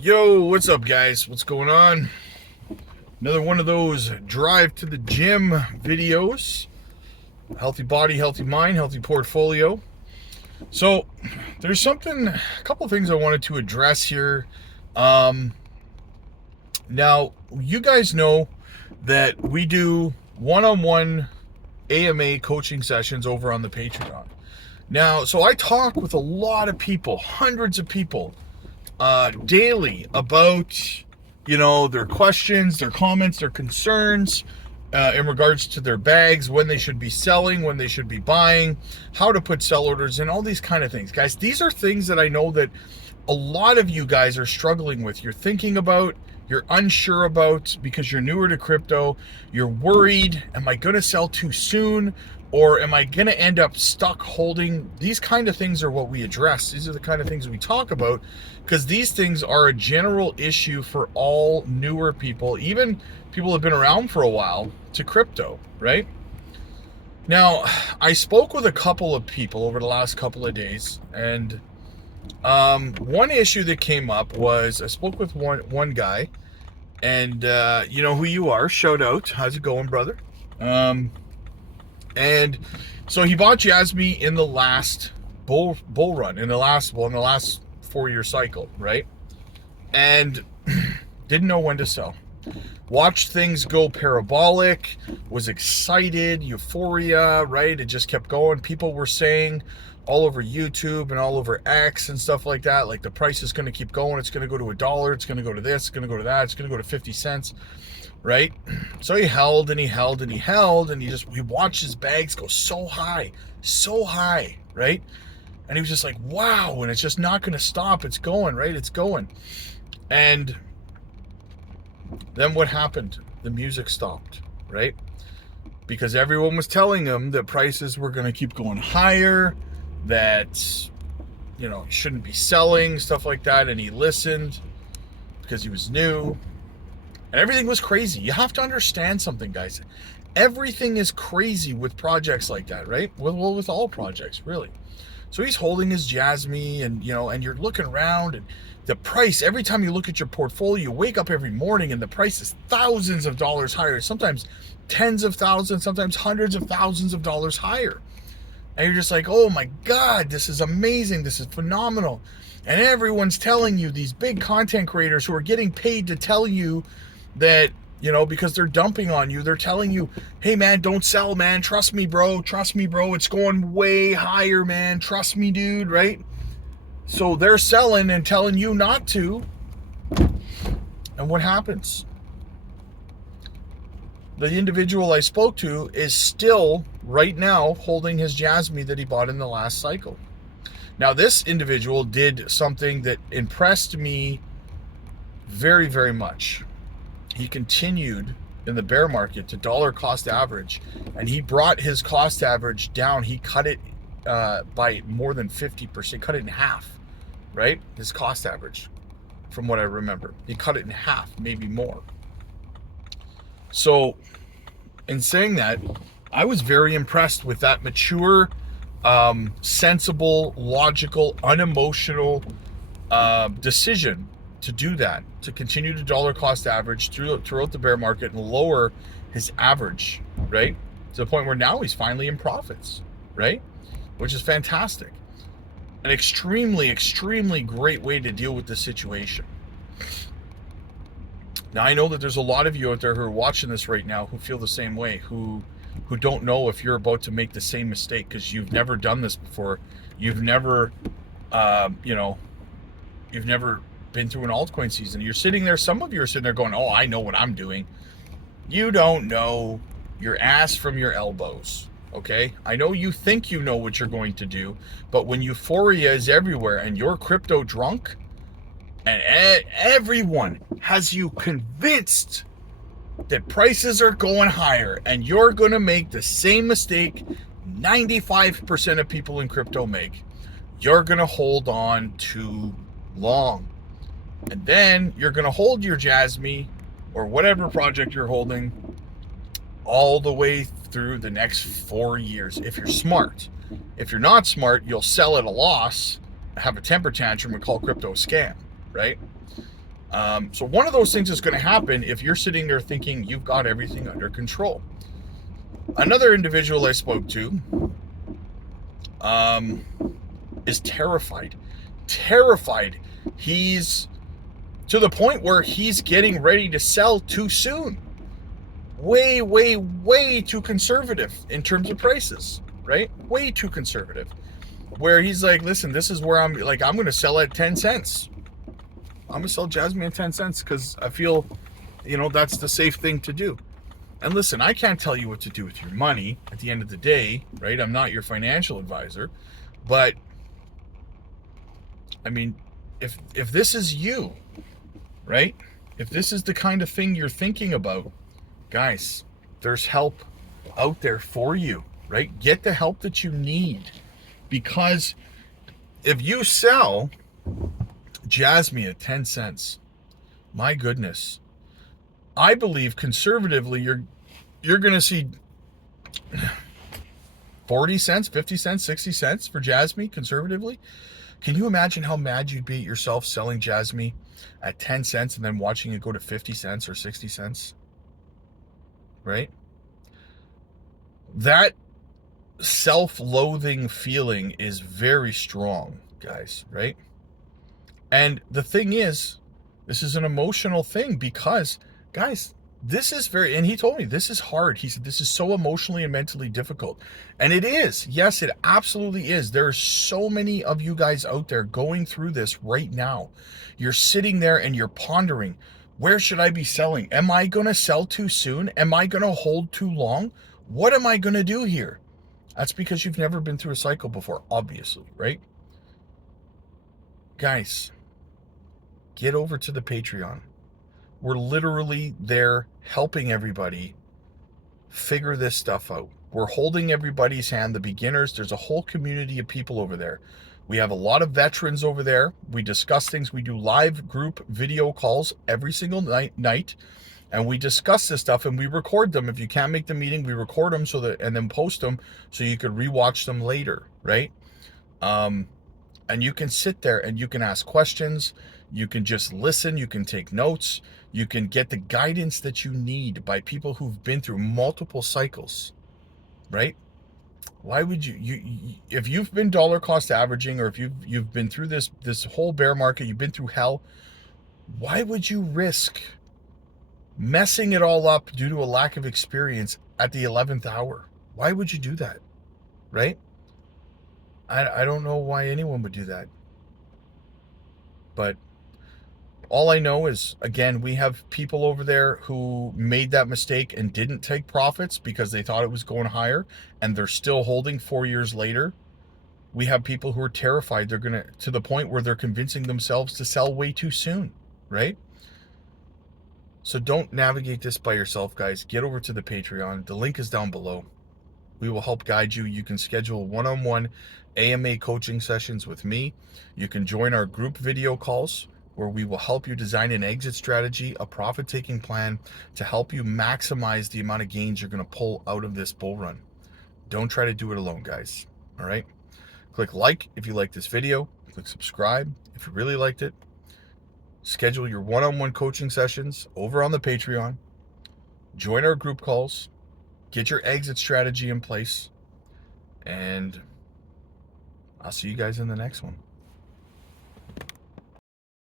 Yo, what's up, guys? What's going on? Another one of those drive to the gym videos. Healthy body, healthy mind, healthy portfolio. So, there's a couple of things I wanted to address here. Um, Now, you guys know that we do one-on-one AMA coaching sessions over on the Patreon. Now, so I talk with a lot of people, hundreds of people, daily about, their questions, their comments, their concerns in regards to their bags, when they should be selling, when they should be buying, how to put sell orders in, all these kind of things. Guys, these are things that I know that a lot of you guys are struggling with. You're thinking about, you're unsure about because you're newer to crypto. You're worried, am I going to sell too soon? Or am I going to end up stuck holding? These kind of things are what we address. These are the kind of things we talk about because these things are a general issue for all newer people, even people who have been around for a while, to crypto, right? Now, I spoke with a couple of people over the last couple of days, and one issue that came up was I spoke with one guy, and you know who you are. Shout out. How's it going, brother? And so he bought JASMY in the last bull run, in the last 4-year cycle, right? And didn't know when to sell. Watched things go parabolic, was excited, euphoria, right? It just kept going. People were saying all over YouTube and all over X and stuff like that, like the price is going to keep going. It's going to go to $1. It's going to go to this. It's going to go to that. It's going to go to 50 cents, right? So he held and he held and he held, and he watched his bags go so high, right? And he was just like, wow, and it's just not going to stop. It's going, right? It's going. And then what happened? The music stopped, right? Because everyone was telling him that prices were going to keep going higher, that, he shouldn't be selling, stuff like that. And he listened because he was new. And everything was crazy. You have to understand something, guys. Everything is crazy with projects like that, right? Well, with all projects, really. So he's holding his JASMY, and and you're looking around, and the price, every time you look at your portfolio, you wake up every morning and the price is thousands of dollars higher, sometimes tens of thousands, sometimes hundreds of thousands of dollars higher. And you're just like, oh my God, this is amazing. This is phenomenal. And everyone's telling you, these big content creators who are getting paid to tell you that, because they're dumping on you, they're telling you, hey man, don't sell, man. Trust me, bro. It's going way higher, man. Trust me, dude, right? So they're selling and telling you not to. And what happens? The individual I spoke to is still right now holding his JASMY that he bought in the last cycle. Now, this individual did something that impressed me very, very much. He continued in the bear market to dollar cost average, and he brought his cost average down. He cut it by more than 50%, cut it in half, right? His cost average, from what I remember. He cut it in half, maybe more. So, in saying that, I was very impressed with that mature, sensible, logical, unemotional decision to do that, to continue to dollar cost average throughout the bear market and lower his average, right? To the point where now he's finally in profits, right? Which is fantastic. An extremely, extremely great way to deal with this situation. Now, I know that there's a lot of you out there who are watching this right now who feel the same way, who don't know if you're about to make the same mistake because you've never done this before. You've never, you've never been through an altcoin season. You're sitting there, some of you are sitting there going, oh, I know what I'm doing. You don't know your ass from your elbows, okay? I know you think you know what you're going to do, but when euphoria is everywhere and you're crypto drunk, and everyone has you convinced that prices are going higher and you're going to make the same mistake 95% of people in crypto make, you're going to hold on too long. And then you're going to hold your JASMY or whatever project you're holding all the way through the next 4 years if you're smart. If you're not smart, you'll sell at a loss, have a temper tantrum, and call crypto a scam, right? So one of those things is going to happen if you're sitting there thinking you've got everything under control. Another individual I spoke to is terrified. Terrified. He's to the point where he's getting ready to sell too soon. Way, way, way too conservative in terms of prices, right? Way too conservative. Where he's like, listen, this is where I'm going to sell at 10 cents. I'm going to sell Jasmy at 10 cents because I feel, that's the safe thing to do. And listen, I can't tell you what to do with your money at the end of the day, right? I'm not your financial advisor. But, I mean, if this is you, right? If this is the kind of thing you're thinking about, guys, there's help out there for you, right? Get the help that you need. Because if you sell Jasmy at 10 cents, my goodness, I believe conservatively you're going to see 40 cents, 50 cents, 60 cents for Jasmy conservatively. Can you imagine how mad you'd be at yourself selling Jasmy at 10 cents and then watching it go to 50 cents or 60 cents? Right? That self-loathing feeling is very strong, guys, right? And the thing is, this is an emotional thing because, guys, this is very, and he told me this is hard. He said, this is so emotionally and mentally difficult. And it is. Yes, it absolutely is. There are so many of you guys out there going through this right now. You're sitting there and you're pondering, where should I be selling? Am I going to sell too soon? Am I going to hold too long? What am I going to do here? That's because you've never been through a cycle before, obviously, right? Guys, get over to the Patreon. We're literally there helping everybody figure this stuff out. We're holding everybody's hand, the beginners. There's a whole community of people over there. We have a lot of veterans over there. We discuss things. We do live group video calls every single night. And we discuss this stuff and we record them. If you can't make the meeting, we record them and then post them so you could rewatch them later, right? And you can sit there and you can ask questions. You can just listen. You can take notes. You can get the guidance that you need by people who've been through multiple cycles, right? Why would you if you've been dollar cost averaging, or if you've been through this whole bear market, you've been through hell, why would you risk messing it all up due to a lack of experience at the 11th hour? Why would you do that, right? I don't know why anyone would do that. But all I know is, again, we have people over there who made that mistake and didn't take profits because they thought it was going higher, and they're still holding 4 years later. We have people who are terrified. They're going to the point where they're convincing themselves to sell way too soon, right? So don't navigate this by yourself, guys. Get over to the Patreon. The link is down below. We will help guide you. You can schedule one-on-one AMA coaching sessions with me. You can join our group video calls where we will help you design an exit strategy, a profit-taking plan to help you maximize the amount of gains you're going to pull out of this bull run. Don't try to do it alone, guys. All right? Click like if you like this video. Click subscribe if you really liked it. Schedule your one-on-one coaching sessions over on the Patreon. Join our group calls. Get your exit strategy in place. And I'll see you guys in the next one.